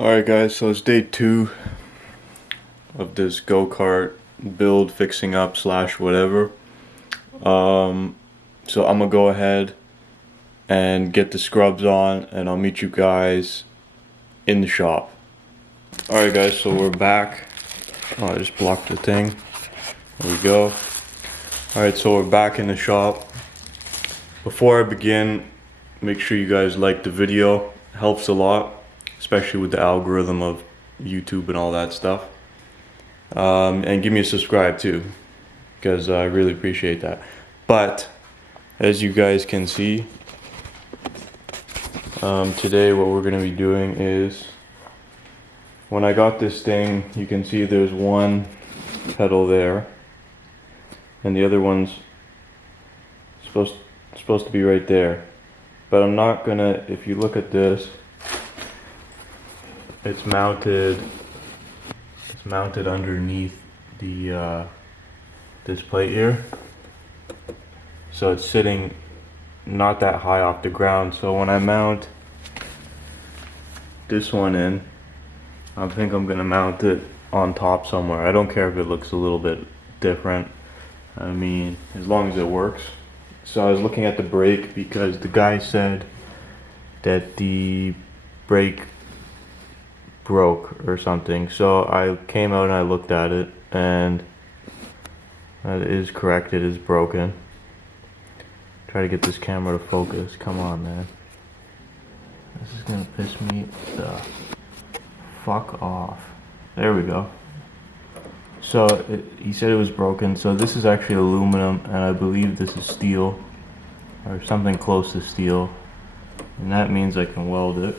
Alright guys, so it's day 2 of this Go Kart build, fixing up slash whatever. So I'm gonna go ahead and get the scrubs on and I'll meet you guys in the shop. Alright guys, so we're back. Oh, I just blocked the thing. There we go. Alright, so we're back in the shop. Before I begin, make sure you guys like the video. It helps a lot, especially with the algorithm of YouTube and all that stuff. And give me a subscribe too, because I really appreciate that. But as you guys can see, today what we're going to be doing is, when I got this thing, you can see there's one pedal there and the other one's supposed to be right there. But I'm not gonna, if you look at this, it's mounted underneath the this plate here, so it's sitting not that high off the ground. So when I mount this one in, I think I'm gonna mount it on top somewhere. I don't care if it looks a little bit different, I mean, as long as it works. So I was looking at the brake because the guy said that the brake broke or something. So I came out and I looked at it, and that is correct, it is broken. Try to get this camera to focus. Come on, man. This is gonna piss me the fuck off. There we go. So he said it was broken. So this is actually aluminum, and I believe this is steel or something close to steel, and that means I can weld it.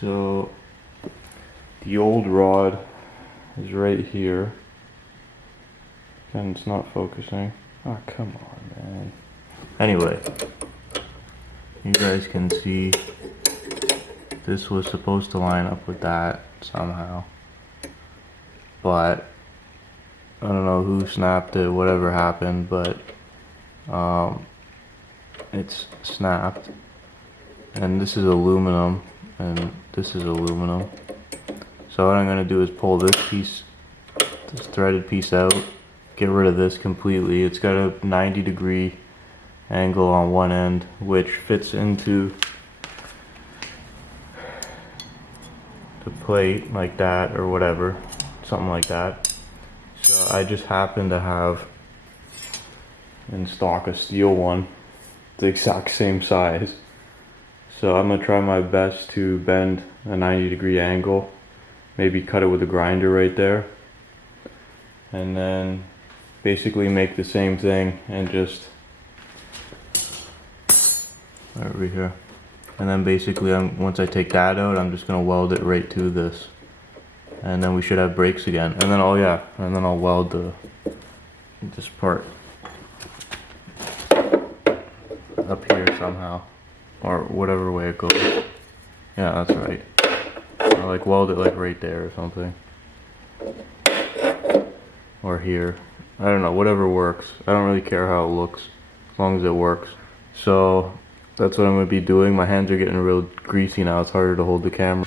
So the old rod is right here, and it's not focusing. Oh, come on, man. Anyway, you guys can see this was supposed to line up with that somehow, but I don't know who snapped it, whatever happened, but it's snapped. And this is aluminum, and this is aluminum. So what I'm going to do is pull this piece, this threaded piece out, get rid of this completely. It's got a 90-degree angle on one end, which fits into the plate like that, or whatever, something like that. So I just happen to have in stock a steel one, the exact same size. So I'm gonna try my best to bend a 90-degree angle, maybe cut it with a grinder right there, and then basically make the same thing and just right over here. And then basically once I take that out, I'm just gonna weld it right to this, and then we should have brakes again. And then I'll weld this part up here somehow, or whatever way it goes. Yeah, that's right. I like weld it like right there or something, or here. I don't know, whatever works. I don't really care how it looks, as long as it works. So that's what I'm going to be doing. My hands are getting real greasy now. It's harder to hold the camera.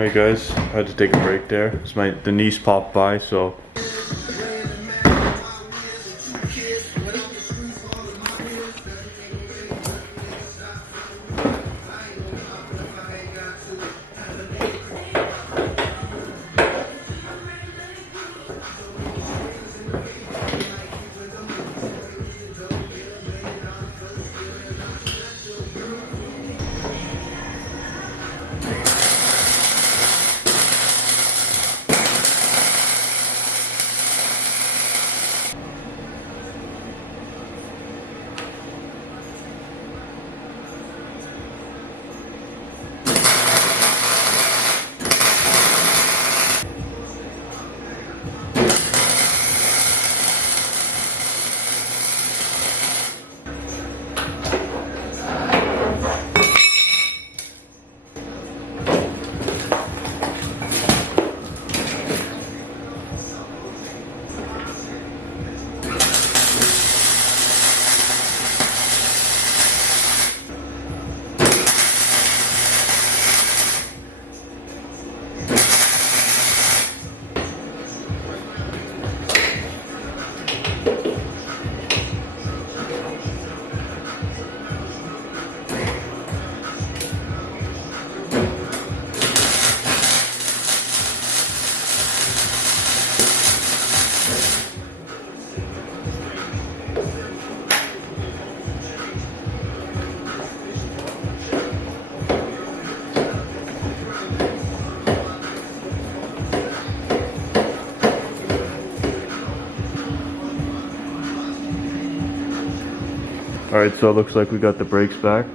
Alright guys, I had to take a break there. It's the niece popped by, so. Alright, so it looks like we got the brakes back.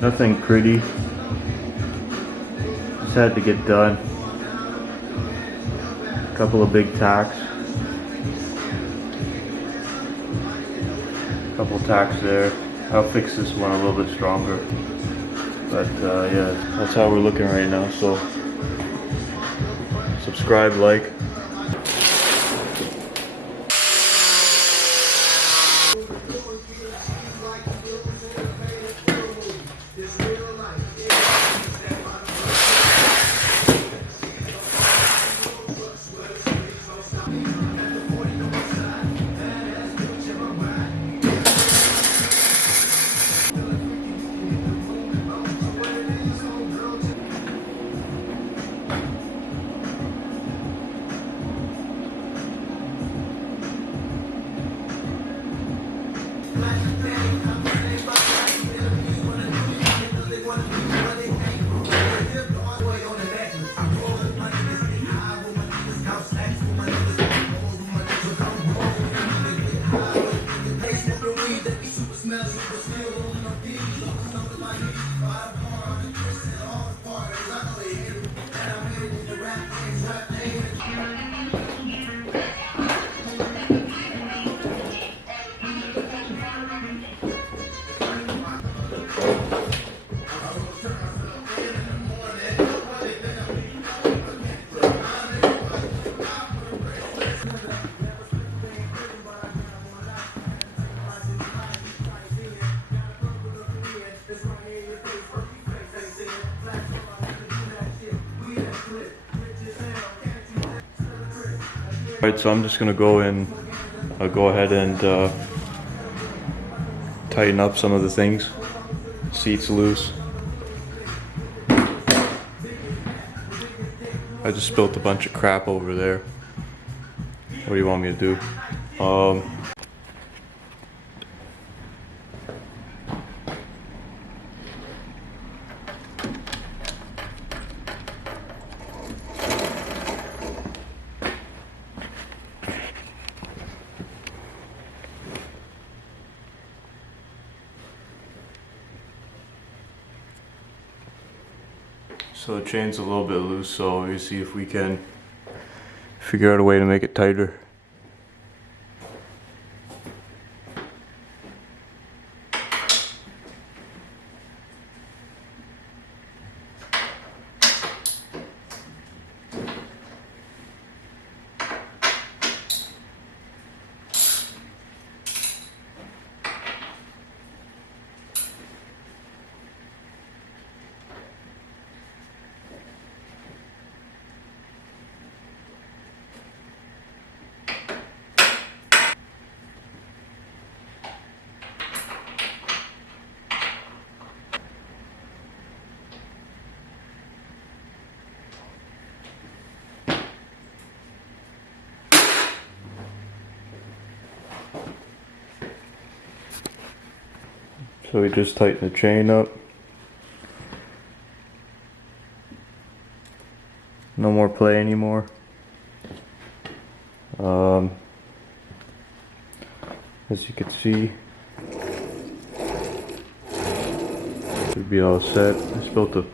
Nothing pretty. Just had to get done. A couple of big tacks. Couple tacks there. I'll fix this one a little bit stronger. But yeah, that's how we're looking right now. So subscribe, like. Alright, so I'm just gonna go ahead and tighten up some of the things. Seat's loose. I just spilled a bunch of crap over there. What do you want me to do? So the chain's a little bit loose, so we see if we can figure out a way to make it tighter. So we just tighten the chain up. No more play anymore. As you can see, should be all set. I spilled a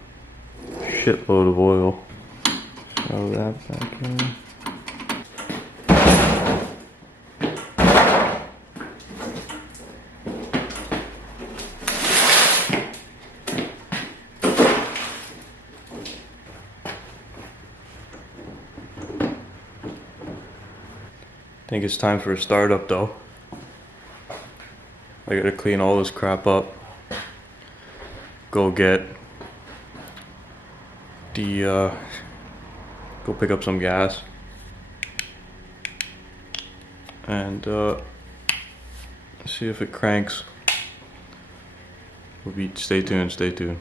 shitload of oil. Throw that back in. I think it's time for a startup though. I gotta clean all this crap up. Go get the, go pick up some gas. And see if it cranks. Stay tuned, stay tuned.